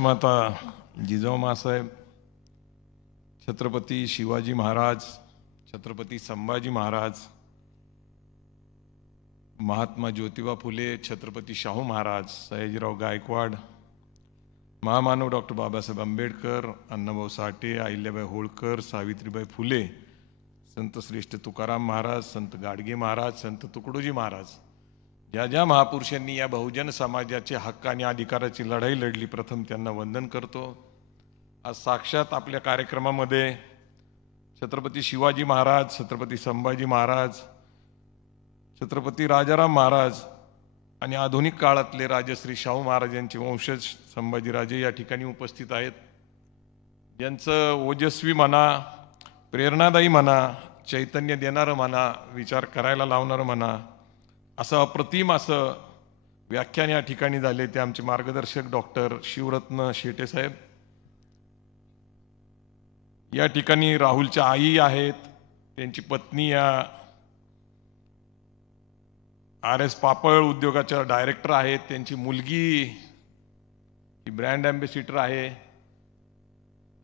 माता जिजाऊ मासाहेब, छत्रपती शिवाजी महाराज, छत्रपती संभाजी महाराज, महात्मा ज्योतिबा फुले, छत्रपती शाहू महाराज, सयाजीराव गायकवाड, महामानव डॉक्टर बाबासाहेब आंबेडकर, अण्णाभाऊ साठे, अहिल्याबाई होळकर, सावित्रीबाई फुले, संत श्रेष्ठ तुकाराम महाराज, संत गाडगे महाराज, संत तुकडोजी महाराज, ज्या ज्या महापुरुषांनी या बहुजन समाजाचे हक्क आणि अधिकाराची लढाई लढली, प्रथम त्यांना वंदन करतो। आज साक्षात आपल्या कार्यक्रमामध्ये छत्रपती शिवाजी महाराज, छत्रपती संभाजी महाराज, छत्रपती राजाराम महाराज आणि आधुनिक काळातले राजश्री शाहू महाराज यांचे वंशज संभाजीराजे या ठिकाणी उपस्थित आहेत। ज्यांचं ओजस्वी म्हणा, प्रेरणादायी म्हणा, चैतन्य देणारं म्हणा, विचार करायला लावणारं म्हणा, असं अप्रतिम असं व्याख्यान या ठिकाणी झाले ते आमचे मार्गदर्शक डॉक्टर शिवरत्न शेटे साहेब। या ठिकाणी राहुलच्या आई आहेत, त्यांची पत्नी या RS पापड उद्योगाच्या डायरेक्टर आहेत, त्यांची मुलगी ही ब्रँड ॲम्बॅसिडर आहे।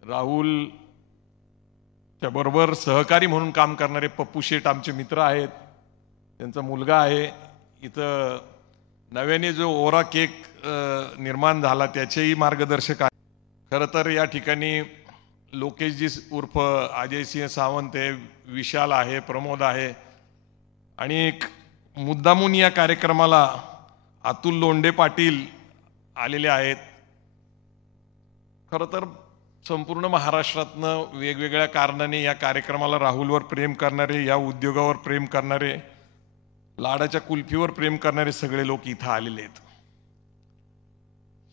राहुल त्या बरोबर सहकारी म्हणून काम करणारे पप्पू शेठ आमचे मित्र आहेत, त्यांचा मुलगा आहे। इथं नव्याने जो ओरा केक निर्माण झाला त्याचेही मार्गदर्शक आहे। खरं तर या ठिकाणी लोकेशजी उर्फ अजयसिंह सावंत आहे, विशाल आहे, प्रमोद आहे आणि एक मुद्दामून या कार्यक्रमाला अतुल लोंढे पाटील आलेले आहेत। खरं तर संपूर्ण महाराष्ट्रातनं वेगवेगळ्या कारणाने या कार्यक्रमाला राहुलवर प्रेम करणारे, या उद्योगावर प्रेम करणारे, लाडाच्या कुल्फीवर प्रेम करणारे सगळे लोक इथं आलेले आहेत।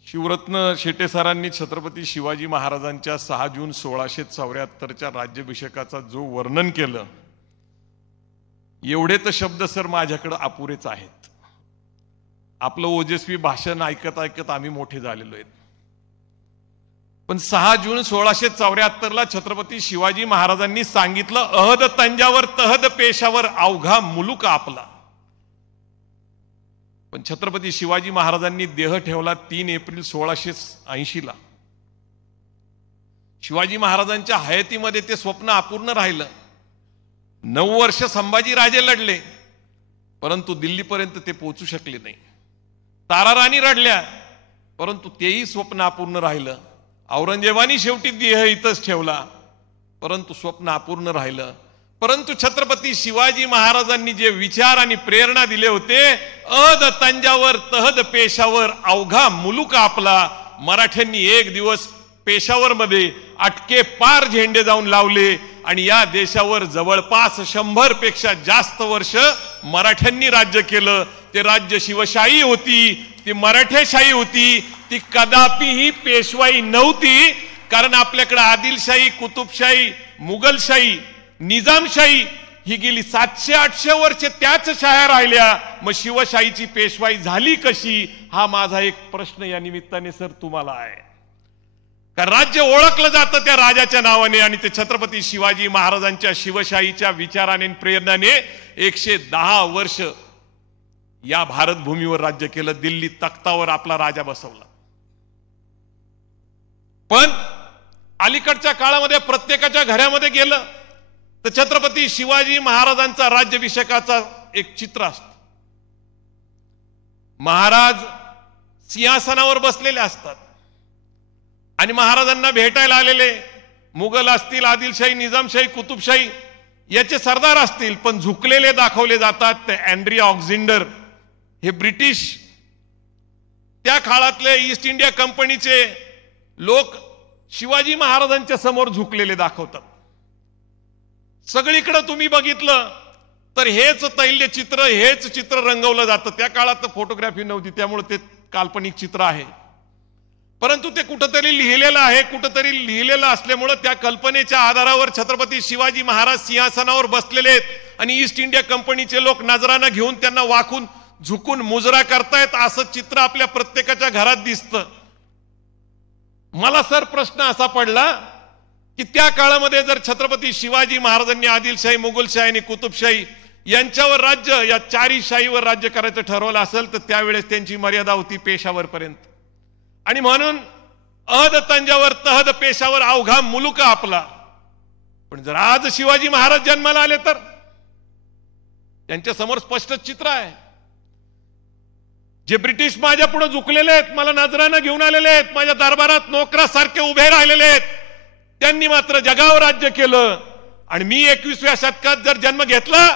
शिवरत्न शेटे सरांनी छत्रपती शिवाजी महाराजांच्या 6 जून 1674च्या राज्याभिषेकाचा जो वर्णन केलं, एवढे तर शब्द सर माझ्याकडे अपुरेच आहेत। आपलं ओजस्वी भाषण ऐकत ऐकत आम्ही मोठे झालेलो आहेत, पण 6 जून 1674ला छत्रपती शिवाजी महाराजांनी सांगितलं, अहद तंजावर तहद पेशावर अवघा मुलूक आपला। पण छत्रपती शिवाजी महाराजांनी देह ठेवला 3 एप्रिल 1680ला। शिवाजी महाराजांच्या हयातीमध्ये ते स्वप्न अपूर्ण राहिलं। 9 वर्ष संभाजी राजे लढले, परंतु दिल्लीपर्यंत ते पोहोचू शकले नाही। ताराराणी रडल्या, परंतु तेही स्वप्न अपूर्ण राहिलं। औरंगजेबानी शेवटी देह इथंच ठेवला, परंतु स्वप्न अपूर्ण राहिलं। परंतु छत्रपती शिवाजी महाराजांनी जे विचार आणि प्रेरणा दिले होते, अहद तंजावर तहद पेशावर अवघा मुलूक आपला। मराठ्यांनी एक दिवस पेशावर मध्ये अटके पार झेंडे जाऊन लावले आणि या देशावर जवळपास 100 पेक्षा जास्त वर्ष मराठ्यांनी राज्य केलं। ते राज्य शिवशाही होती, ती मराठेशाही होती, ती कदापिही पेशवाई नव्हती। कारण आपल्याकडे आदिलशाही, कुतुबशाही, मुघलशाही, निजामशाही ही गेली 700-800 वर्ष त्याच शाह्या राहिल्या। मग शिवशाहीची पेशवाई झाली कशी, हा माझा एक प्रश्न या निमित्ताने सर तुम्हाला आहे। कारण राज्य ओळखलं जातं त्या राजाच्या नावाने आणि ते छत्रपती शिवाजी महाराजांच्या शिवशाहीच्या विचाराने प्रेरणाने 110 वर्ष या भारत भूमीवर राज्य केलं। दिल्ली तख्तावर आपला राजा बसवला। पण अलीकडच्या काळामध्ये प्रत्येकाच्या घरामध्ये गेलं तर छत्रपती शिवाजी महाराजांचा राज्याभिषेकाचा एक चित्र असतं। महाराज सिंहासनावर बसलेले असतात आणि महाराजांना भेटायला आलेले मुघल असतील, आदिलशाही, निजामशाही, कुतुबशाही याचे सरदार असतील, पण झुकलेले दाखवले जातात। ते अँड्रिया ऑक्झिंडर हे ब्रिटिश त्या काळातले ईस्ट इंडिया कंपनीचे लोक शिवाजी महाराजांच्या समोर झुकलेले दाखवतात। सगळीकडे तुम्ही बघितलं तर हेच तैल्यचित्र, हेच चित्र रंगवलं जातं। त्या काळात फोटोग्राफी नव्हती, त्यामुळे ते काल्पनिक चित्र आहे, परंतु ते कुठंतरी लिहिलेलं आहे। कुठंतरी लिहिलेलं असल्यामुळे त्या कल्पनेच्या आधारावर छत्रपती शिवाजी महाराज सिंहासनावर बसलेले आहेत आणि ईस्ट इंडिया कंपनीचे लोक नजराना घेऊन त्यांना वाकून झुकून मुजरा करतायत, असं चित्र आपल्या प्रत्येकाच्या घरात दिसतं। मला सर प्रश्न असा पडला की त्या काळामध्ये जर छत्रपती शिवाजी महाराजांनी आदिलशाही, मुघलशाही आणि कुतुबशाही यांच्यावर राज्य, या 4ही शाहीवर राज्य करायचं ठरवलं असेल तर त्यावेळेस त्यांची मर्यादा होती पेशावरपर्यंत। आणि म्हणून अहद तंजावर तहद पेशावर अवघा मुलुक आपला. पण जर आज शिवाजी महाराज जन्माला आले तर त्यांच्या समोर स्पष्ट चित्र आहे. जे ब्रिटिश माझ्या पुढे झुकलेले आहेत, मला नजरानं घेऊन आलेले आहेत, माझ्या दरबारात नोकरासारखे उभे राहिलेले आहेत, त्यांनी मात्र जगावर राज्य केलं. आणि मी 21व्या शतकात जर जन्म घेतला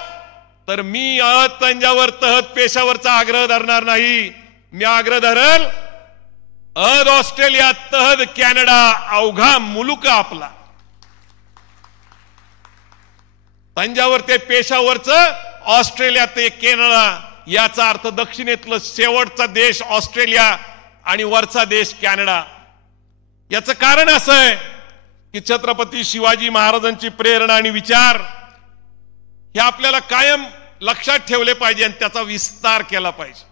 तर मी अहद तंजावर तहद पेशावरचा आग्रह धरणार नाही. मी आग्रह धरल अहद ऑस्ट्रेलिया तहद कॅनडा अवघा मुलुक आपला. तंजावर ते पेशावरचं, ऑस्ट्रेलिया ते कॅनडा, याचा अर्थ दक्षिणेतलं शेवटचा देश ऑस्ट्रेलिया आणि वरचा देश कॅनडा. याचं कारण असं आहे की छत्रपती शिवाजी महाराजांची प्रेरणा आणि विचार हे आपल्याला कायम लक्षात ठेवले पाहिजे आणि त्याचा विस्तार केला पाहिजे.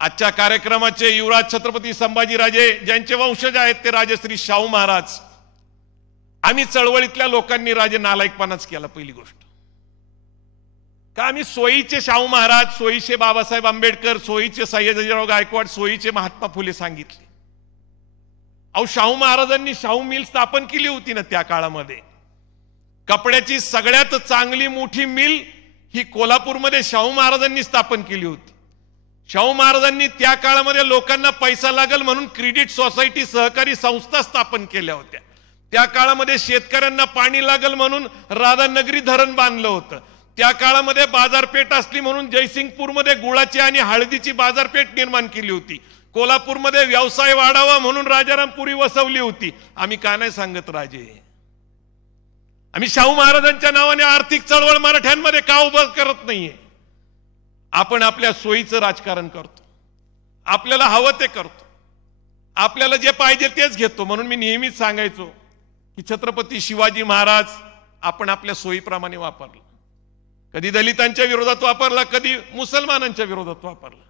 आजच्या कार्यक्रमाचे युवराज छत्रपती संभाजीराजे ज्यांचे वंशज आहेत ते राजश्री शाहू महाराज. आम्ही चळवळीतल्या लोकांनी राजे नालायकपणाच केला. पहिली गोष्ट का, आम्ही सोयीचे शाहू महाराज, सोयीचे बाबासाहेब आंबेडकर, सोयीचे सयाजीराव गायकवाड, सोयीचे महात्मा फुले सांगितले. अहो, शाहू महाराजांनी शाहू मिल स्थापन केली होती ना त्या काळामध्ये. कपड्याची सगळ्यात चांगली मोठी मिल ही कोल्हापूरमध्ये शाहू महाराजांनी स्थापन केली होती. शाहू महाराजांनी त्या काळामध्ये लोकांना पैसा लागेल म्हणून क्रेडिट सोसायटी, सहकारी संस्था स्थापन केल्या होत्या. त्या काळामध्ये शेतकऱ्यांना पाणी लागेल म्हणून राधानगरी धरण बांधलं होतं. त्या काळामध्ये बाजारपेठ असली म्हणून जयसिंगपूरमध्ये गुळाची आणि हळदीची बाजारपेठ निर्माण केली होती. कोल्हापूरमध्ये व्यवसाय वाढावा म्हणून राजारामपुरी वसवली होती. आम्ही का नाही सांगत राजे? आम्ही शाहू महाराजांच्या नावाने आर्थिक चळवळ मराठ्यांमध्ये का उभं करत नाहीये? आपण आपल्या सोयीचं राजकारण करतो, आपल्याला हवं ते करतो, आपल्याला जे पाहिजे तेच घेतो. म्हणून मी नेहमीच सांगायचो की छत्रपती शिवाजी महाराज आपण आपल्या सोयीप्रमाणे वापरला. कधी दलितांच्या विरोधात वापरला, कधी मुसलमानांच्या विरोधात वापरला.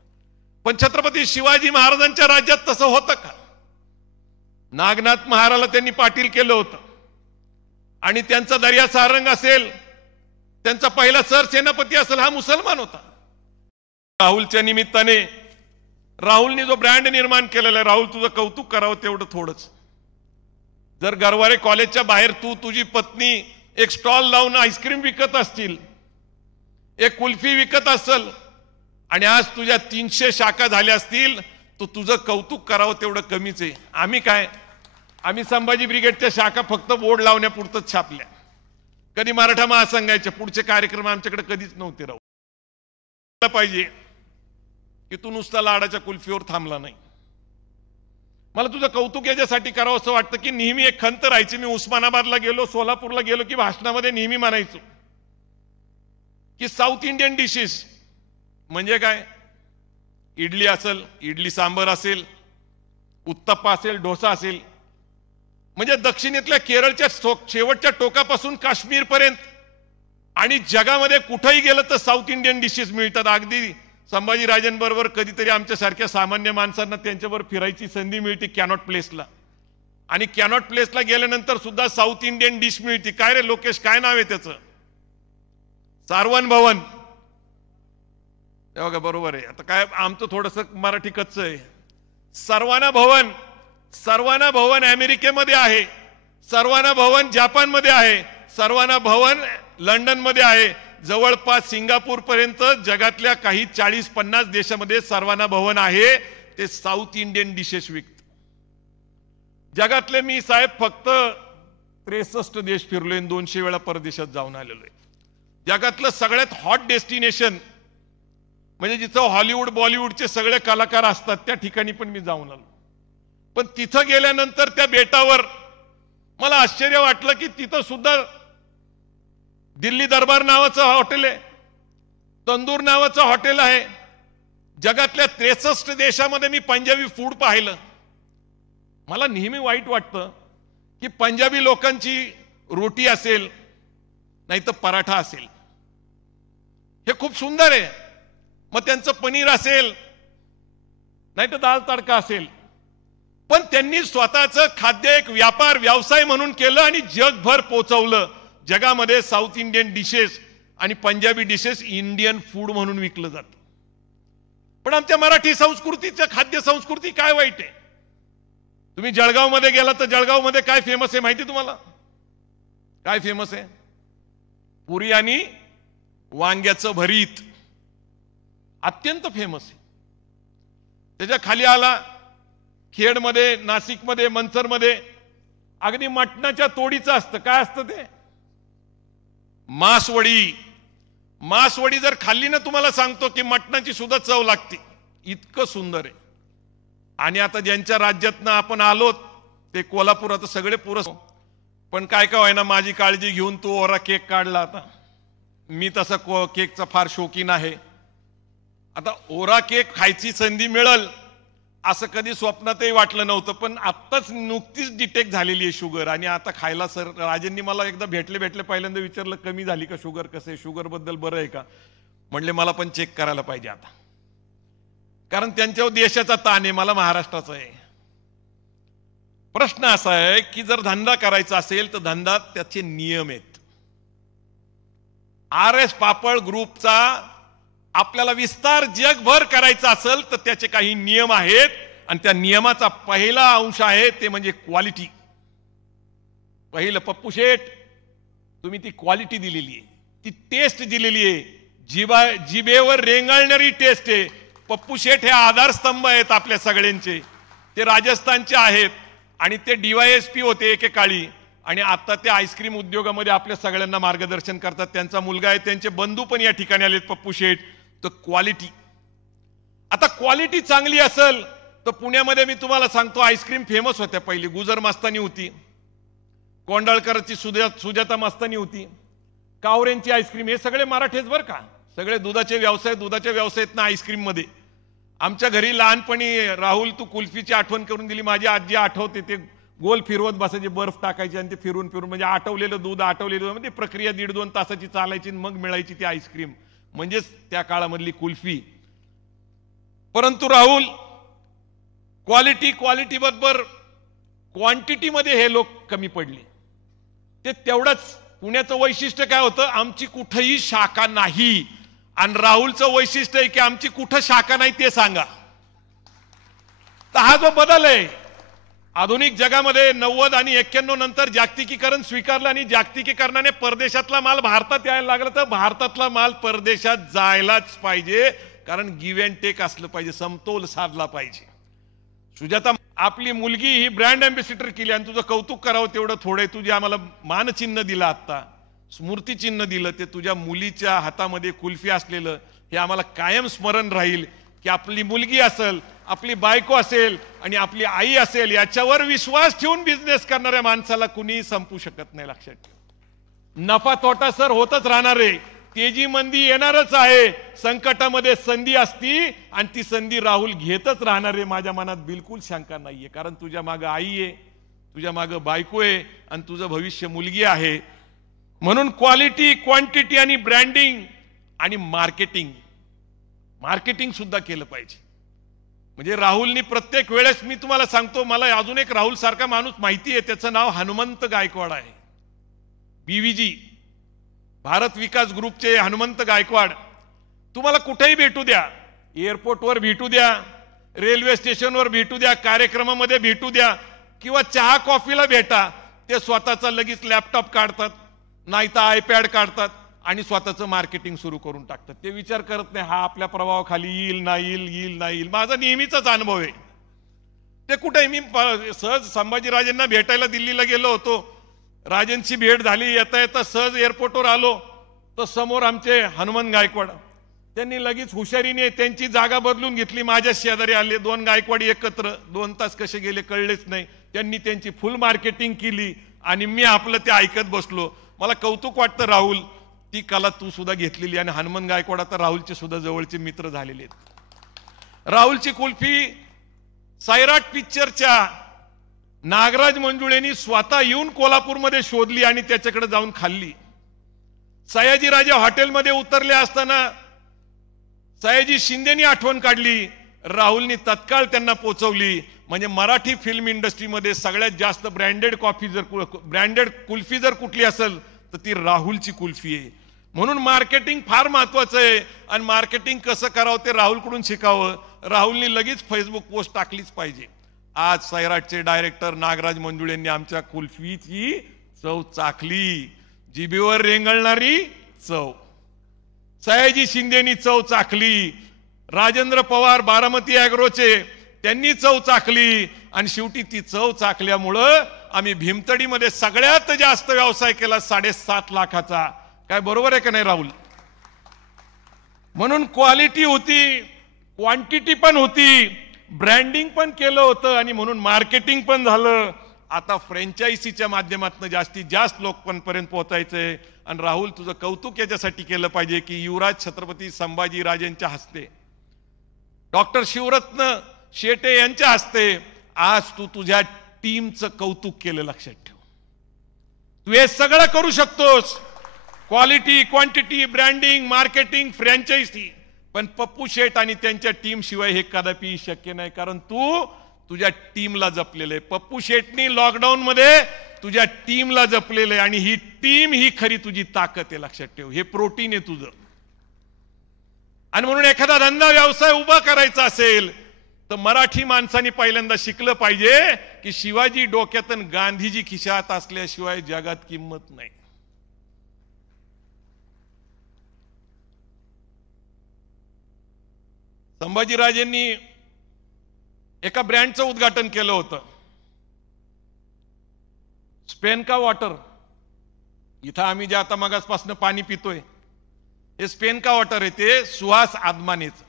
पण छत्रपती शिवाजी महाराजांच्या राज्यात तसं होतं का? नागनाथ महाराला त्यांनी पाटील केलं होतं आणि त्यांचा दर्या सारंग असेल, त्यांचा पहिला सरसेनापती असेल, हा मुसलमान होता. राहुलच्या निमित्ताने राहुलने जो ब्रँड निर्माण केलेला आहे, राहुल तुझं कौतुक करावं तेवढं थोडंच. जर गरवारे कॉलेजच्या बाहेर तू, तुझी पत्नी एक स्टॉल लावून आईस्क्रीम विकत असतील, एक कुल्फी विकत असेल आणि आज तुझ्या 300 शाखा झाल्या असतील, तर तुझं कौतुक करावं तेवढं कमीच आहे. आम्ही काय, आम्ही संभाजी ब्रिगेडच्या शाखा फक्त बोर्ड लावण्यापुरतच छापल्या. कधी मराठा महासंघाचे पुढचे कार्यक्रम आमच्याकडे कधीच नव्हते. राहू पाहिजे की तू नुसता लाडाच्या कुल्फीवर थांबला नाही. मला तुझं कौतुक याच्यासाठी करावं असं वाटतं की नेहमी एक खंत राहायची. मी उस्मानाबादला गेलो, सोलापूरला गेलो की भाषणामध्ये नेहमी म्हणायचो की साऊथ इंडियन डिशेस म्हणजे काय, इडली असेल, इडली सांबर असेल, उत्तप्पा असेल, डोसा असेल, म्हणजे दक्षिणेतल्या केरळच्या शेवटच्या टोकापासून काश्मीर पर्यंत आणि जगामध्ये कुठेही गेलं तर साऊथ इंडियन डिशेस मिळतात. अगदी संभाजीराजेंबरोबर कधीतरी आमच्यासारख्या सामान्य माणसांना त्यांच्याबरोबर फिरायची संधी मिळते कॅनॉट प्लेसला. आणि कॅनॉट प्लेसला गेल्यानंतर सुद्धा साऊथ इंडियन डिश मिळते. काय रे लोकेश, काय नाव आहे त्याचं? सारवण भवन. बघा बरोबर आहे. आता काय आमचं थोडंसं मराठी कच्चं आहे. सर्वाना भवन, सर्वाना भवन अमेरिकेमध्ये आहे, सर्वाना भवन जपानमध्ये आहे, सर्वाना भवन लंडनमध्ये आहे. जवळपास सिंगापूर पर्यंत जगातल्या काही 40-50 देशामध्ये सर्वाना भवन आहे. ते साऊथ इंडियन डिशेस विकत. जगातले मी साहेब फक्त 63 देश फिरलोय, 200 वेळा परदेशात जाऊन आलेलो आहे. जगातलं सगळ्यात हॉट डेस्टिनेशन म्हणजे जिथं हॉलिवूड बॉलिवूडचे सगळे कलाकार असतात त्या ठिकाणी पण मी जाऊन आलो. पण तिथं गेल्यानंतर त्या बेटावर मला आश्चर्य वाटलं की तिथं सुद्धा दिल्ली दरबार नावाचं हॉटेल आहे, तंदूर नावाचं हॉटेल आहे. जगातल्या 63 देशामध्ये मी पंजाबी फूड पाहिलं. मला नेहमी वाईट वाटतं की पंजाबी लोकांची रोटी असेल नाही तर पराठा असेल, हे खूप सुंदर आहे. मग त्यांचं पनीर असेल नाही तर दाल तडका असेल, पण त्यांनी स्वतःचं खाद्य एक व्यापार व्यवसाय म्हणून केलं आणि जगभर पोहोचवलं. जगामध्ये साऊथ इंडियन डिशेस आणि पंजाबी डिशेस इंडियन फूड म्हणून विकलं जातं. पण आमच्या मराठी संस्कृतीचं खाद्य संस्कृती काय वाईट आहे? तुम्ही जळगावमध्ये गेला तर जळगावमध्ये काय फेमस आहे माहिती तुम्हाला? काय फेमस आहे? पुरी आणि वांग्याचं भरीत अत्यंत फेमस आहे. त्याच्या खाली आला खेडमध्ये, नाशिकमध्ये, मनसरमध्ये अगदी मटणाच्या तोडीचं असतं. काय असतं ते? मासवडी. मासवडी जर खाल्ली ना, तुम्हाला सांगतो की मटणाची सुद्धा चव लागते, इतकं सुंदर आहे. आणि आता ज्यांच्या राज्यातनं आपण आलो ते कोल्हापूर, आता सगळे पुरस, पण काय काय व्हायना माझी काळजी घेऊन तो ओरा केक काढला. आता मी तसा केकचा फार शौकीन आहे. आता ओरा केक खायची संधी मिळल असं कधी स्वप्नातही वाटलं नव्हतं, पण आत्ताच नुकतीच डिटेक्ट झालेली आहे शुगर. आणि आता खायला सर राजेंनी मला एकदा भेटले पहिल्यांदा विचारलं कमी झाली का शुगर, कसं आहे शुगर बद्दल, बरं आहे का? म्हणले मला पण चेक करायला पाहिजे आता, कारण त्यांच्यावर देशाचा ताण आहे, मला महाराष्ट्राचा आहे. प्रश्न असा आहे की जर धंदा करायचा असेल तर धंदा त्याचे नियम आहेत. RS पापड ग्रुपचा आपल्याला विस्तार जगभर करायचा असेल तर त्याचे काही नियम आहेत, आणि त्या नियमाचा पहिला अंश आहे ते म्हणजे क्वालिटी. पहिलं पप्पू शेठ, तुम्ही ती क्वालिटी दिलेली आहे, ती टेस्ट दिलेली आहे, जिभेवर रेंगाळणारी टेस्ट आहे. पप्पू शेठ हे आधारस्तंभ आहेत आपल्या सगळ्यांचे. ते राजस्थानचे आहेत आणि ते DYSP होते एकेकाळी, आणि आता ते आईस्क्रीम उद्योगामध्ये आपल्या सगळ्यांना मार्गदर्शन करतात. त्यांचा मुलगा आहे, त्यांचे बंधू पण या ठिकाणी आलेत, पप्पू शेठ. तर क्वालिटी, आता क्वालिटी चांगली असेल तर पुण्यामध्ये मी तुम्हाला सांगतो आईस्क्रीम फेमस होत्या. पहिली गुजर मस्तानी होती, कोंडाळकरची सुजाता मस्तानी होती, कावरेंची आईस्क्रीम, हे सगळे मराठीच बरं का, सगळे दुधाच्या व्यवसायात ना आईस्क्रीम मध्ये. आमच्या घरी लहानपणी राहुल तू कुल्फीची आठवण करून दिली, माझी आजी आठवते, ते गोल फिरवत बसायचे, बर्फ टाकायची आणि ते फिरून म्हणजे आटवलेलं दूध म्हणजे प्रक्रिया 1.5-2 तासाची चालायची, मग मिळायची ती आईस्क्रीम, म्हणजेच त्या काळामधली कुल्फी. परंतु राहुल क्वालिटी बरोबर क्वांटिटी मध्ये हे लोक कमी पडले. ते तेवढंच. पुण्याचं वैशिष्ट्य काय होतं? आमची कुठेही शाखा नाही. आणि राहुलचं वैशिष्ट्य आहे की आमची कुठं शाखा नाही ते सांगा. तर हा जो बदल आहे आधुनिक जगामध्ये 90 आणि 91 नंतर जागतिकीकरण स्वीकारलं, आणि जागतिकीकरणाने परदेशातला माल भारतात यायला लागला, तर भारतातला माल परदेशात जायलाच पाहिजे, कारण गिव्ह अँड टेक असलं पाहिजे, समतोल साधला पाहिजे. सुजाता, आपली मुलगी ही ब्रँड अँबॅसिडर केली, आणि तुझं कौतुक करावं तेवढं थोडं. तुझे आम्हाला मानचिन्ह दिलं, आता स्मृतिचिन्ह दिलं, ते तुझ्या मुलीच्या हातामध्ये कुल्फी असलेलं, हे आम्हाला कायम स्मरण राहील की आपली मुलगी असेल, आपली बायको असेल आणि आपली आई असेल, याच्यावर विश्वास ठेवून बिझनेस करणाऱ्या माणसाला कुणी संपू शकत नाही. लक्षात ठेव. नफा तोटा सर होतच राहणार आहे, तेजी मंदी येणारच आहे, संकटामध्ये संधी असती आणि ती संधी राहुल घेतच राहणार आहे, माझ्या मनात बिलकुल शंका नाहीये. कारण तुझ्या मागं आई आहे, तुझ्या मागं बायको आहे आणि तुझं भविष्य मुलगी आहे. म्हणून क्वालिटी, क्वांटिटी आणि ब्रँडिंग आणि मार्केटिंग सुद्धा केलं पाहिजे. म्हणजे राहुलनी प्रत्येक वेळेस, मी तुम्हाला सांगतो, मला अजून एक राहुल सारखा माणूस माहिती आहे, त्याचं नाव हनुमंत गायकवाड आहे. BVG भारत विकास ग्रुपचे हनुमंत गायकवाड. तुम्हाला कुठेही भेटू द्या, एअरपोर्टवर भेटू द्या, रेल्वे स्टेशनवर भेटू द्या, कार्यक्रमामध्ये भेटू द्या, किंवा चहा कॉफीला भेटा, ते स्वतःचा लगेच लॅपटॉप काढतात, नाही तर आयपॅड काढतात आणि स्वतःचं मार्केटिंग सुरू करून टाकतात. ते विचार करत नाही हा आपल्या प्रभावाखाली येईल नाही. माझा नेहमीचाच अनुभव आहे. ते कुठे, मी सहज संभाजीराजेंना भेटायला दिल्लीला गेलो होतो, राजेंची भेट झाली, येता सहज एअरपोर्टवर आलो तर समोर आमचे हनुमंत गायकवाड. त्यांनी लगेच हुशारीने त्यांची जागा बदलून घेतली, माझ्या शेजारी आले. 2 गायकवाडी एकत्र, 2 तास कसे गेले कळलेच नाही. त्यांनी त्यांची फुल मार्केटिंग केली आणि मी आपलं ते ऐकत बसलो. मला कौतुक वाटतं राहुल, ती कला तू सुद्धा घेतलेली. आणि हनुमंत गायकवाड आता राहुलचे सुद्धा जवळचे मित्र झालेले आहेत. राहुलची कुल्फी सैराट पिक्चरच्या नागराज मंजुळेंनी स्वतः येऊन कोल्हापूरमध्ये शोधली आणि त्याच्याकडे जाऊन खाल्ली. सयाजीराजे हॉटेलमध्ये उतरले असताना सयाजी शिंदेनी आठवण काढली, राहुलनी तत्काळ त्यांना पोचवली. म्हणजे मराठी फिल्म इंडस्ट्रीमध्ये सगळ्यात जास्त ब्रँडेड कुल्फी जर कुठली असेल तर ती राहुलची कुल्फी आहे. म्हणून मार्केटिंग फार महत्वाचं आहे, आणि मार्केटिंग कसं करावं ते राहुलकडून शिकावं. राहुलनी लगेच फेसबुक पोस्ट टाकलीच पाहिजे. आज सैराटचे डायरेक्टर नागराज मंजुळेंनी आमच्या कुल्फीची चव चाखली, जिभेवर रेंगळणारी चव. सयाजी शिंदेनी चव चाखली, राजेंद्र पवार बारामती ॲग्रोचे त्यांनी चव चाखली, आणि शेवटी ती चव चाखल्यामुळं आम्ही भीमतडीमध्ये सगळ्यात जास्त व्यवसाय केला 7.5 लाखाचा. काय बरोबर आहे का नाही राहुल? म्हणून क्वालिटी होती, क्वांटिटी पण होती, ब्रँडिंग पण केलं होतं, आणि म्हणून मार्केटिंग पण झालं. आता फ्रँचायझीच्या माध्यमातून जास्तीत जास्त लोकांपर्यंत पोहोचायचंय. आणि राहुल, तुझं कौतुक याच्यासाठी केलं पाहिजे की युवराज छत्रपती संभाजीराजेंच्या हस्ते, डॉक्टर शिवरत्न शेटे यांच्या हस्ते आज तू तुझ्या टीमचं कौतुक केलं. लक्षात ठेव, तू हे सगळं करू शकतोस, quality, quantity, branding, marketing, franchise. पण पप्पू शेठ आणि त्यांच्या टीम शिवाय हे कदापि शक्य नाही, कारण तू तुझ्या टीमला जपलेलं आहे. पप्पू शेठनी लॉकडाऊन मध्ये तुझ्या टीमला जपलेलं आहे, आणि ही टीम ही खरी तुझी ताकद आहे. लक्षात ठेव, हे प्रोटीन आहे तुझं. आणि म्हणून एखादा धंदा व्यवसाय उभा करायचा असेल तर मराठी माणसांनी पहिल्यांदा शिकलं पाहिजे की शिवाजी डोक्यात आणि गांधीजी खिशात असल्याशिवाय जगात किंमत नाही. संभाजीराजेंनी एका ब्रँडचं उद्घाटन केलं होतं, स्पेनका वॉटर. इथं आम्ही जे आता मगासपासून पाणी पितोय हे स्पेनका वॉटर आहे, ते सुहास आदमानेचं.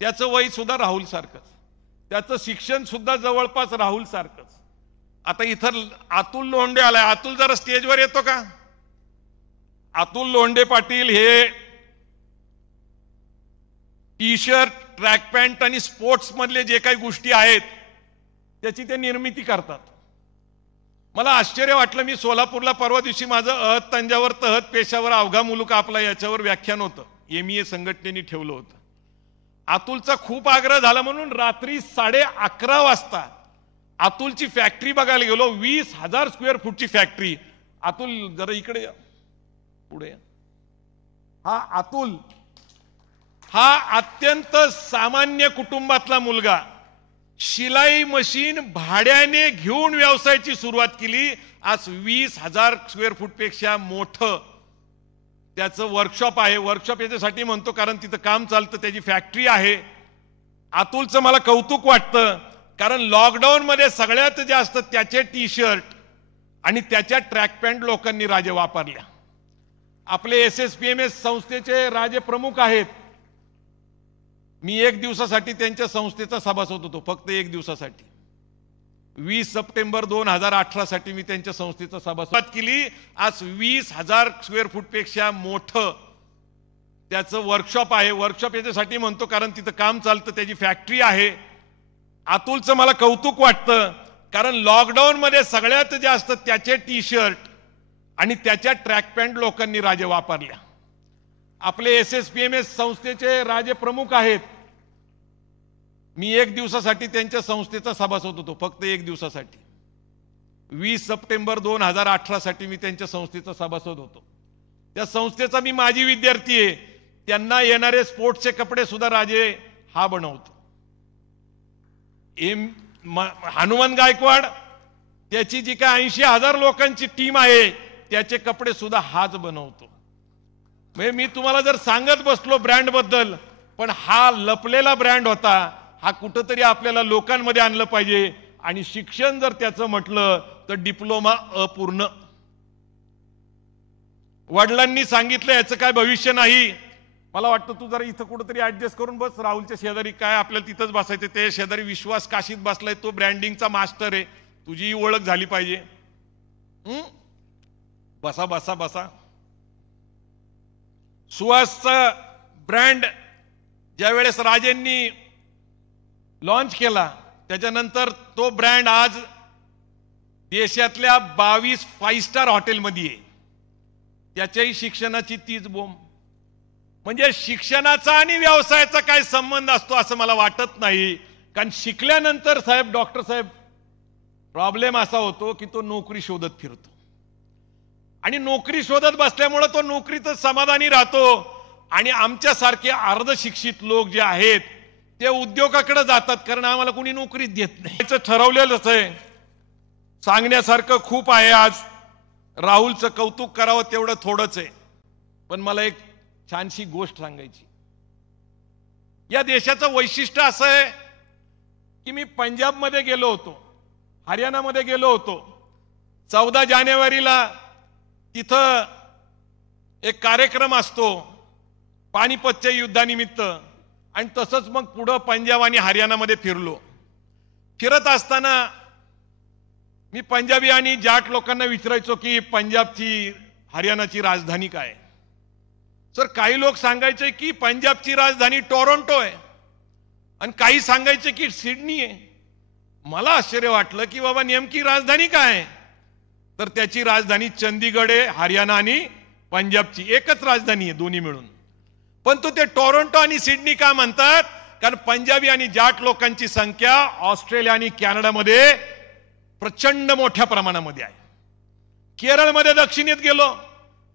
त्याचं वय सुद्धा राहुल सारखंच, त्याचं शिक्षण सुद्धा जवळपास राहुल सारखंच. आता इथं अतुल लोंढे आलाय. अतुल जरा स्टेजवर येतो का? अतुल लोंढे पाटील हे टी शर्ट, ट्रॅक पॅन्ट आणि स्पोर्ट्स मधले जे काही गोष्टी आहेत त्याची ते निर्मिती करतात. मला आश्चर्य वाटलं. मी सोलापूरला परवा दिवशी माझं अहद तंजावर तहद पेशावर अवघा मुलुक आपला याच्यावर व्याख्यान होतं, MEA संघटनेने ठेवलं होतं. अतुलचा खूप आग्रह झाला म्हणून रात्री 11:30 वाजता अतुलची फॅक्टरी बघायला गेलो. 20,000 स्क्वेअर फूटची फॅक्टरी. अतुल जरा इकडे या, पुढे. हा अतुल हा अत्यंत सामान्य कुटुंबातला मुलगा, शिलाई मशीन भाड्याने घेऊन व्यवसायाची सुरुवात केली. आज 20,000 स्क्वेअर फूट पेक्षा मोठं त्याचं वर्कशॉप आहे. वर्कशॉप याच्यासाठी म्हणतो कारण तिथं काम चालतं, त्याची फॅक्टरी आहे. अतुलचं मला कौतुक वाटतं, कारण लॉकडाऊन मध्ये सगळ्यात जास्त त्याचे टी शर्ट आणि त्याच्या ट्रॅक पॅन्ट लोकांनी राजे वापरल्या. आपले SSPMS संस्थेचे राजे प्रमुख आहेत. मी 1 दिवसासाठी त्यांच्या संस्थेचा सभासद होतो, फक्त 1 दिवसासाठी. 20 सप्टेंबर 2018 साठी मी त्यांच्या संस्थेचा सभासद केली. आज 20,000 स्क्वेअर फूट पेक्षा मोठं त्याचं वर्कशॉप आहे. वर्कशॉप याच्यासाठी म्हणतो कारण तिथं काम चालतं, त्याची फॅक्टरी आहे. अतुलचं मला कौतुक वाटतं, कारण लॉकडाऊन मध्ये सगळ्यात जास्त त्याचे टी शर्ट आणि त्याच्या ट्रॅक पॅन्ट लोकांनी राजे वापरल्या. आपले SSPMS संस्थेचे राजे प्रमुख आहेत. मी 1 दिवसासाठी त्यांच्या संस्थेचा सभासद होतो, फक्त 1 दिवसासाठी. 20 सप्टेंबर 2018 साठी मी त्यांच्या संस्थेचा सभासद होतो. त्या संस्थेचा मी माजी विद्यार्थी आहे. त्यांना येणारे स्पोर्ट्सचे कपडे सुद्धा राजे हा बनवतो. हनुमान गायकवाड त्याची जी काय 80,000 लोकांची टीम आहे त्याचे कपडे सुद्धा हाच बनवतो. म्हणजे मी तुम्हाला जर सांगत बसलो ब्रँड बद्दल, पण हा लपलेला ब्रँड होता. हा कुठंतरी आपल्याला लोकांमध्ये आणलं पाहिजे. आणि शिक्षण जर त्याचं म्हटलं तर डिप्लोमा अपूर्ण. वडिलांनी सांगितलं याचं काय भविष्य नाही. मला वाटतं तू जरा इथं कुठंतरी ऍडजस्ट करून बस. राहुलच्या शेजारी काय आपल्याला तिथंच बसायचं. ते शेजारी विश्वास काशीत बसलाय, तो ब्रँडिंगचा मास्टर आहे. तुझी ओळख झाली पाहिजे. बसा बसा बसा. सुहासचा ब्रँड ज्या वेळेस राजेंनी लॉन्च केला त्याच्यानंतर तो ब्रँड आज देशातल्या 22 5 स्टार हॉटेलमध्ये आहे. त्याच्याही शिक्षणाची तीच बोंब. म्हणजे शिक्षणाचा आणि व्यवसायाचा काय संबंध असतो असं मला वाटत नाही. कारण शिकल्यानंतर साहेब, डॉक्टर साहेब, प्रॉब्लेम असा होतो की तो नोकरी शोधत फिरतो. आणि नोकरी शोधत बसल्यामुळे तो नोकरीतच समाधानी राहतो. आणि आमच्यासारखे अर्धशिक्षित लोक जे आहेत ते उद्योगाकडे जातात, कारण आम्हाला कोणी नोकरीच देत नाही. याचं ठरवलेलंच आहे. सांगण्यासारखं खूप आहे. आज राहुलचं कौतुक करावं तेवढं थोडंच आहे. पण मला एक छानशी गोष्ट सांगायची. या देशाचं वैशिष्ट्य असं आहे की मी पंजाबमध्ये गेलो होतो, हरियाणामध्ये गेलो होतो. 14 जानेवारीला तिथं एक कार्यक्रम असतो पानिपतच्या युद्धानिमित्त, आणि तसंच मग पुढं पंजाब आणि हरियाणामध्ये फिरलो. फिरत असताना मी पंजाबी आणि जाट लोकांना विचारायचो की पंजाबची हरियाणाची राजधानी काय. सर, काही लोक सांगायचे की पंजाबची राजधानी टोरंटो आहे आणि काही सांगायचे की सिडनी आहे. मला आश्चर्य वाटलं की बाबा नेमकी राजधानी काय आहे. तर त्याची राजधानी चंदीगड आहे. हरियाणा आणि पंजाबची एकच राजधानी आहे दोन्ही मिळून. पण तो ते टोरंटो आणि सिडनी का म्हणतात, कारण पंजाबी आणि जाट लोकांची संख्या ऑस्ट्रेलिया आणि कॅनडामध्ये प्रचंड मोठ्या प्रमाणामध्ये आहे. केरळमध्ये दक्षिणेत गेलो,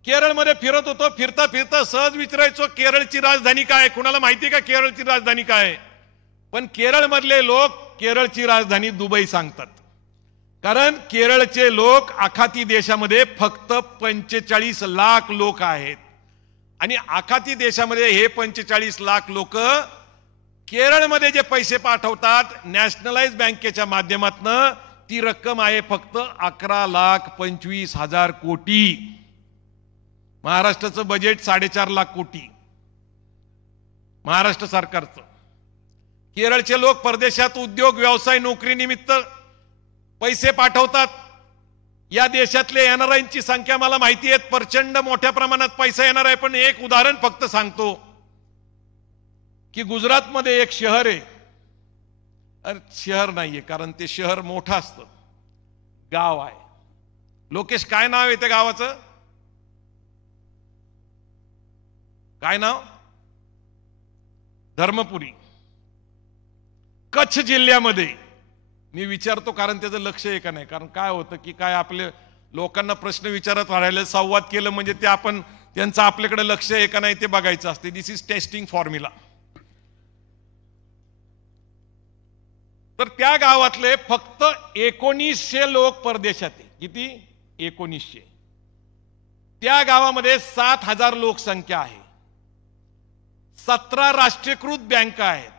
केरळमध्ये फिरत होतो. फिरता फिरता सहज विचारायचो केरळची राजधानी काय. कुणाला माहिती का केरळची राजधानी काय. पण केरळमधले लोक केरळची राजधानी दुबई सांगतात, कारण केरळचे लोक आखाती देशामध्ये फक्त 45 लाख लोक आहेत. आणि आखाती देशामध्ये हे 45 लाख लोक केरळमध्ये जे पैसे पाठवतात नॅशनलाइज बँकेच्या माध्यमातून, ती रक्कम आहे फक्त 11,25,000 कोटी. महाराष्ट्राचं बजेट 4.5 लाख कोटी महाराष्ट्र सरकारचं. केरळचे लोक परदेशात उद्योग व्यवसाय नोकरी निमित्त पैसे पाठवतात. या देशातले एनआरआयची संख्या मला माहिती आहे, प्रचंड मोठ्या प्रमाणात पैसा येणार आहे. पण एक उदाहरण फक्त सांगतो की गुजरातमध्ये एक शहर आहे, शहर नाहीये कारण ते शहर मोठं असतं, गाव आहे. लोकेश, काय नाव आहे त्या गावाचं? काय नाव? धर्मपुरी. कच्छ जिल्ह्यामध्ये. मी विचारतो कारण त्याचं लक्ष आहे का नाही. कारण काय होतं की काय आपले लोकांना प्रश्न विचारत राहिले, संवाद केलं म्हणजे ते आपण त्यांचं आपल्याकडे लक्ष आहे का नाही ते बघायचं असते. दिस इज टेस्टिंग फॉर्म्युला. तर त्या गावातले फक्त 1900 लोक परदेशात आहे. किती? 1900. त्या गावामध्ये 7,000 लोकसंख्या आहे. 17 राष्ट्रीयकृत बँका आहेत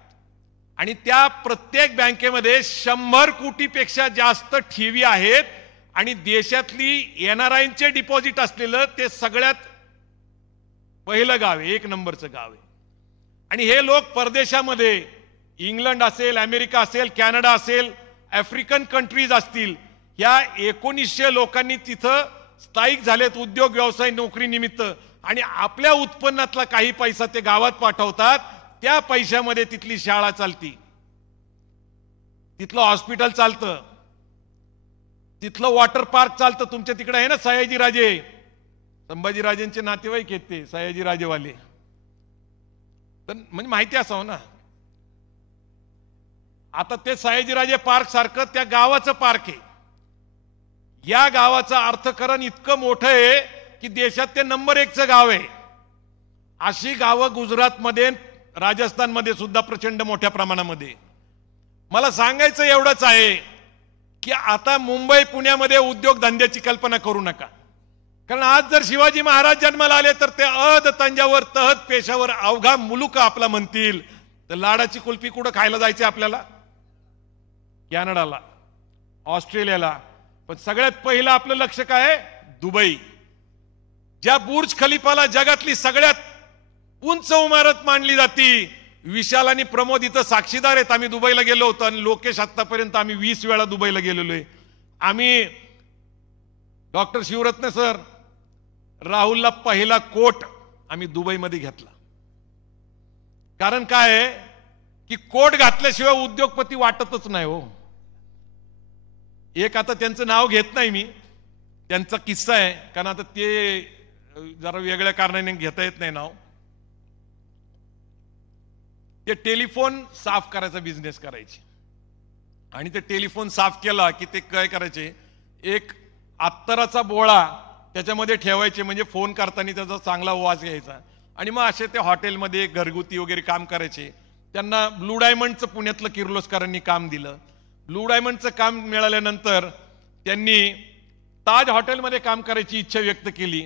आणि त्या प्रत्येक बँकेमध्ये 100 कोटीपेक्षा जास्त ठेवी आहेत. आणि देशातली एनआरआयचे डिपॉझिट असलेलं ते सगळ्यात पहिलं गाव आहे, 1 नंबरचं गाव आहे. आणि हे लोक परदेशामध्ये इंग्लंड असेल, अमेरिका असेल, कॅनडा असेल, आफ्रिकन कंट्रीज असतील, या 1900 लोकांनी तिथं स्थायिक झालेत उद्योग व्यवसाय नोकरी निमित्त. आणि आपल्या उत्पन्नातला काही पैसा ते गावात पाठवतात. त्या पैशामध्ये तिथली शाळा चालती, तिथलं हॉस्पिटल चालतं, तिथलं वॉटर पार्क चालतं. तुमच्या तिकडे आहे ना सयाजीराजे, संभाजीराजेंचे नातेवाईक आहेत ते सयाजीराजेवाले. तर म्हणजे माहिती असावं ना. आता ते सयाजीराजे पार्क सारखं त्या गावाचं पार्क आहे. या गावाचं अर्थकारण इतकं मोठं आहे की देशात ते नंबर 1चं गाव आहे. अशी गावं गुजरातमध्ये, राजस्थानमध्ये सुद्धा प्रचंड मोठ्या प्रमाणामध्ये. मला सांगायचं एवढंच आहे की आता मुंबई पुण्यामध्ये उद्योगधंद्याची कल्पना करू नका. कारण आज जर शिवाजी महाराज जन्माला आले तर ते अहद, तंजावर, तहत, पेशावर अवघा मुलुक आपला म्हणतील. तर लाडाची कुल्फी कुठं खायला जायचे आपल्याला? कॅनडाला, ऑस्ट्रेलियाला. पण सगळ्यात पहिलं आपलं लक्ष काय आहे? दुबई. ज्या बुर्ज खलिफाला जगातली सगळ्यात उंच इमारत मानली जाती. विशाल आणि प्रमोद इथं साक्षीदार आहेत. आम्ही दुबईला गेलो होतो आणि लोकेश आतापर्यंत आम्ही 20 वेळा दुबईला गेलेलो आहे. आम्ही डॉक्टर शिवरत्न सर, राहुलला पहिला कोट आम्ही दुबईमध्ये घेतला. कारण काय आहे की कोट घातल्याशिवाय उद्योगपती वाटतच नाही हो. एक आता त्यांचं नाव घेत नाही मी, त्यांचा किस्सा आहे, कारण आता ते जरा वेगळ्या कारणाने घेता येत नाही नाव. ते टेलिफोन साफ करायचा बिझनेस करायचे आणि ते टेलिफोन साफ केला की ते काय करायचे, एक अत्तराचा बोळा त्याच्यामध्ये ठेवायचे, म्हणजे फोन करताना त्याचा चांगला वास घ्यायचा. आणि मग असे ते हॉटेलमध्ये घरगुती वगैरे काम करायचे. त्यांना ब्लू डायमंडचं पुण्यातलं किर्लोस्करांनी काम दिलं. ब्लू डायमंडचं काम मिळाल्यानंतर त्यांनी ताज हॉटेलमध्ये काम करायची इच्छा व्यक्त केली.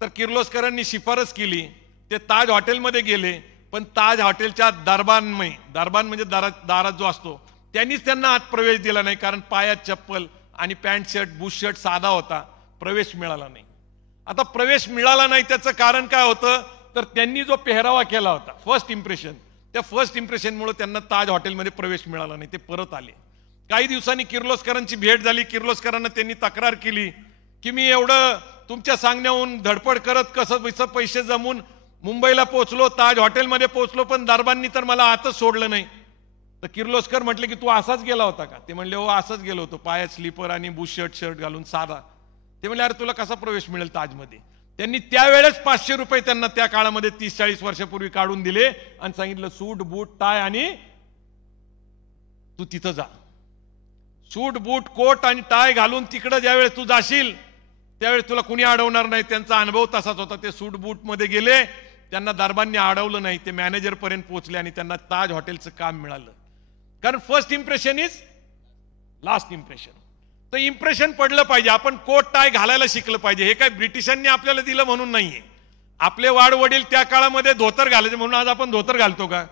तर किर्लोस्करांनी शिफारस केली. ते ताज हॉटेलमध्ये गेले, पण ताज हॉटेलच्या दरबान म्हणजे दारात जो असतो त्यांनीच त्यांना आत प्रवेश दिला नाही, कारण पायात चप्पल आणि पॅन्ट शर्ट बूट शर्ट साधा होता, प्रवेश मिळाला नाही. आता प्रवेश मिळाला नाही त्याचं कारण काय होतं, तर त्यांनी जो पेहरावा केला होता फर्स्ट इम्प्रेशन, त्या फर्स्ट इम्प्रेशनमुळे त्यांना ताज हॉटेलमध्ये प्रवेश मिळाला नाही. ते परत आले. काही दिवसांनी किर्लोस्करांची भेट झाली. किर्लोस्करांना त्यांनी तक्रार केली की मी एवढं तुमच्या सांगण्याहून धडपड करत कसं पैसे जमून मुंबईला पोहोचलो, ताज हॉटेलमध्ये पोहोचलो, पण दरबांनी तर मला आतच सोडलं नाही. तर किर्लोस्कर म्हटले की तू असाच गेला होता का? ते म्हणले हो असंच गेलो होतो, पायात स्लीपर आणि बूट शर्ट घालून साधा. ते म्हणले अरे तुला कसा प्रवेश मिळेल ताजमध्ये? त्यांनी त्यावेळेस 500 रुपये त्यांना त्या काळामध्ये 30-40 वर्षापूर्वी काढून दिले आणि सांगितलं सूट बूट टाय आणि तू तिथं जा. सूट बूट कोट आणि टाय घालून तिकडं ज्यावेळेस तू जाशील त्यावेळेस तुला कुणी अडवणार नाही. त्यांचा अनुभव तसाच होता. ते सूट बूट मध्ये गेले, त्यांना दरबांनी अडवलं नाही. ते मॅनेजर पर्यंत पोहोचले आणि त्यांना ताज हॉटेलचं काम मिळालं. कारण first impression is last impression. तर इम्प्रेशन पडलं पाहिजे. आपण कोट टाय घालायला शिकलं पाहिजे. हे काय ब्रिटिशांनी आपल्याला दिलं म्हणून नाहीये. आपले वाडवडील त्या काळामध्ये धोतर घालायचे म्हणून आज आपण धोतर घालतो का?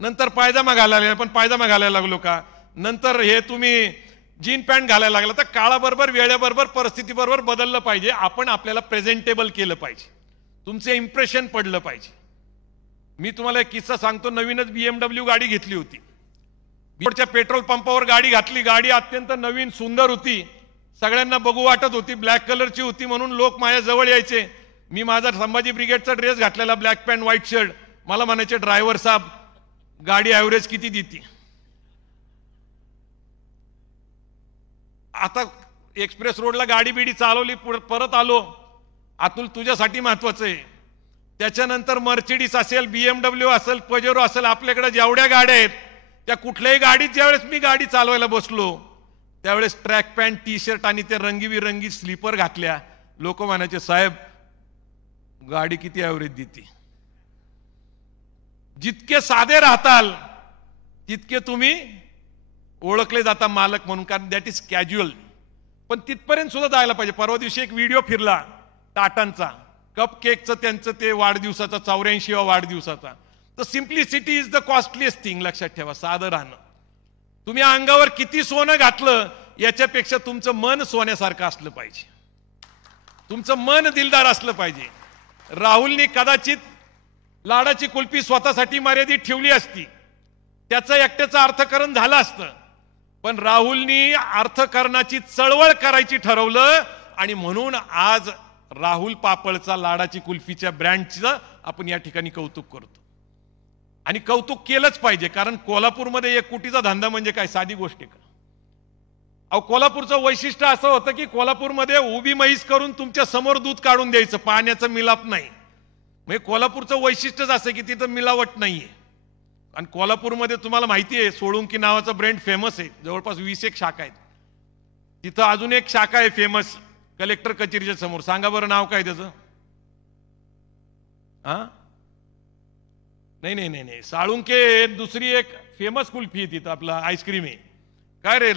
नंतर पायजामा घालायला, पण पायजामा घालायला लागलो का? नंतर हे तुम्ही जीन पॅन्ट घालायला लागला. तर काळाबरोबर वेळेबरोबर परिस्थितीबरोबर बदललं पाहिजे. आपण आपल्याला प्रेझेंटेबल केलं पाहिजे. तुमचे इम्प्रेशन पडलं पाहिजे. मी तुम्हाला एक किस्सा सांगतो. नवीनच BMW गाडी घेतली होती. बिडच्या पेट्रोल पंपावर गाडी घातली. गाडी अत्यंत नवीन सुंदर होती, सगळ्यांना बघू वाटत होती, ब्लॅक कलरची होती म्हणून लोक माझ्या जवळ यायचे. मी माझा संभाजी ब्रिगेडचा ड्रेस घातलेला, ब्लॅक पॅन्ट व्हाईट शर्ट. मला म्हणायचे ड्रायव्हर साहेब गाडी ॲव्हरेज किती देते? आता एक्सप्रेस रोडला गाडी बिडी चालवली, परत आलो. अतुल तुझ्यासाठी महत्वाचं आहे. त्याच्यानंतर मर्सिडीज असेल, BMW असेल, पजेरो असेल, आपल्याकडे जेवढ्या गाड्या आहेत त्या कुठल्याही गाडीत ज्यावेळेस मी गाडी चालवायला बसलो त्यावेळेस ट्रॅक पॅन्ट टी शर्ट आणि ते रंगीबिरंगी स्लीपर घातल्या. लोक म्हणायचे साहेब गाडी किती ॲव्हरेज देते? जितके साधे राहताल तितके तुम्ही ओळखले जाता मालक म्हणून, कारण दॅट इज कॅज्युअल. पण तिथपर्यंत सुद्धा जायला पाहिजे. परवा दिवशी एक व्हिडिओ फिरला टाटांचा, कप केकचं त्यांचं ते वाढदिवसाचा 84वा वाढदिवसाचा. तर simplicity is the costliest thing. लक्षात ठेवा, साधं राहणं. तुम्ही अंगावर किती सोनं घातलं याच्यापेक्षा तुमचं मन सोन्यासारखं असलं पाहिजे. तुमचं मन दिलदार असलं पाहिजे. राहुलनी कदाचित लाडाची कुल्फी स्वतःसाठी मर्यादित ठेवली असती, त्याचं एकट्याचं अर्थकारण झालं असतं. पण राहुलनी अर्थकारणाची चळवळ करायची ठरवलं आणि म्हणून आज राहुल पापळचा लाडाची कुल्फीच्या ब्रँडचं आपण या ठिकाणी कौतुक करतो. आणि कौतुक केलंच पाहिजे, कारण कोल्हापूरमध्ये 1 कोटीचा धंदा म्हणजे काय साधी गोष्ट आहे का? अहो, कोल्हापूरचं वैशिष्ट्य असं होतं की कोल्हापूरमध्ये उभी म्हैस करून तुमच्या समोर दूध काढून द्यायचं, पाण्याचं मिलाप नाही. म्हणजे कोल्हापूरचं वैशिष्ट्यच असं की तिथं मिलावट नाहीये. आणि कोल्हापूरमध्ये तुम्हाला माहिती आहे सोळुंकी नावाचा ब्रँड फेमस आहे. जवळपास 20 शाखा आहेत. तिथं अजून एक शाखा आहे फेमस कलेक्टर कचेरीच्या समोर. सांगा बरं नाव काय त्याचं? हा नाही, साळुंके दुसरी एक फेमस कुल्फी आहे तिथं, आपला आईस्क्रीम आहे. काय रे?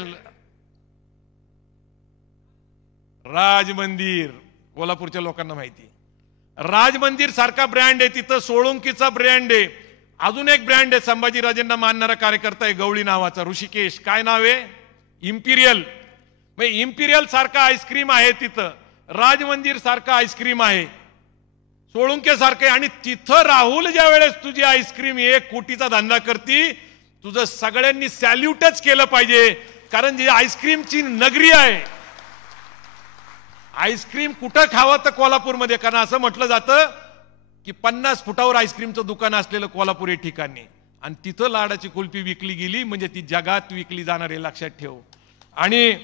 राज मंदिर. कोल्हापूरच्या लोकांना माहिती आहे. राज मंदिर सारखा ब्रँड आहे तिथं. सोळुंकीचा ब्रँड आहे. अजून एक ब्रँड आहे संभाजीराजेंना मानणारा कार्यकर्ता आहे गवळी नावाचा, ऋषिकेश. काय नाव आहे? इम्पिरियल. म्हणजे इम्पिरियल सारखा आईस्क्रीम आहे तिथं. राज मंदिर सारखा आईस्क्रीम आहे, सोळुंके सारखे. आणि तिथं राहुल ज्या वेळेस तुझी आईस्क्रीम 1 कोटीचा धंदा करती, तुझं सगळ्यांनी सॅल्यूटच केलं पाहिजे. कारण जी आईस्क्रीमची नगरी आहे. आईस्क्रीम कुठं खावं तर कोल्हापूरमध्ये. कारण असं म्हटलं जातं की 50 फुटावर आईस्क्रीमचं दुकान असलेलं कोल्हापूर या ठिकाणी. आणि तिथं लाडाची कुल्फी विकली गेली म्हणजे ती जगात विकली जाणार आहे, लक्षात ठेव. आणि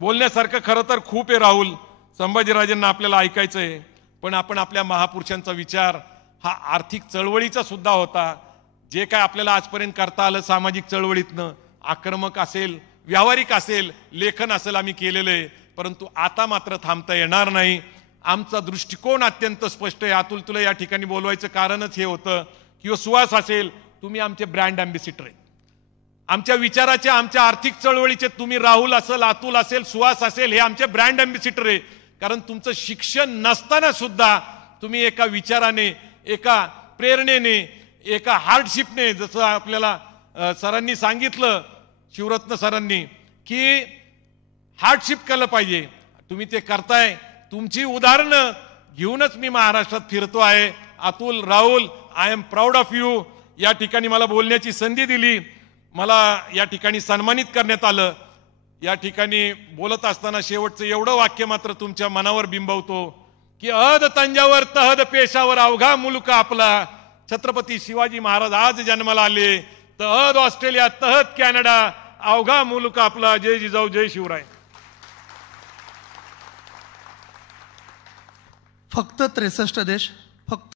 बोलण्यासारखं खरं तर खूप आहे राहुल. संभाजीराजेंना आपल्याला ऐकायचं आहे, पण आपण आपल्या महापुरुषांचा विचार हा आर्थिक चळवळीचा सुद्धा होता. जे काय आपल्याला आजपर्यंत करता आलं सामाजिक चळवळीतनं, आक्रमक असेल, व्यावहारिक असेल, लेखन असेल, आम्ही केलेलं आहे. परंतु आता मात्र थांबता येणार नाही. आमचा दृष्टिकोन अत्यंत स्पष्ट आहे. अतुल, तुला या ठिकाणी बोलवायचं कारणच हे होतं की सुहास असेल तुम्ही आमचे ब्रँड अँबॅसिडर आहेत. आमच्या विचाराचे, आमच्या आर्थिक चळवळीचे तुम्ही राहुल असेल, अतुल असेल, सुहास असेल, हे आमचे ब्रँड अँबॅसिडर आहे. कारण तुमचं शिक्षण नसताना सुद्धा तुम्ही एका विचाराने, एका प्रेरणेने, एका हार्डशिपने, जसं आपल्याला सरांनी सांगितलं, शिवरत्न सरांनी, की हार्डशिप केलं पाहिजे, तुम्ही ते करताय. तुमची उदाहरणं घेऊनच मी महाराष्ट्रात फिरतो आहे. Atul, Rahul, I am proud of you. या ठिकाणी मला बोलण्याची संधी दिली, मला या ठिकाणी सन्मानित करण्यात आलं. या ठिकाणी बोलत असताना शेवटचं एवढं वाक्य मात्र तुमच्या मनावर बिंबवतो की अहद तंजावर तहद पेशावर अवघा मुलुक आपला. छत्रपती शिवाजी महाराज आज जन्माला आले तर अहद ऑस्ट्रेलिया, तहद कॅनडा, अवघा मुलुक आपला. जय जिजाऊ, जय शिवराय. फक्त 63 देश, फक्त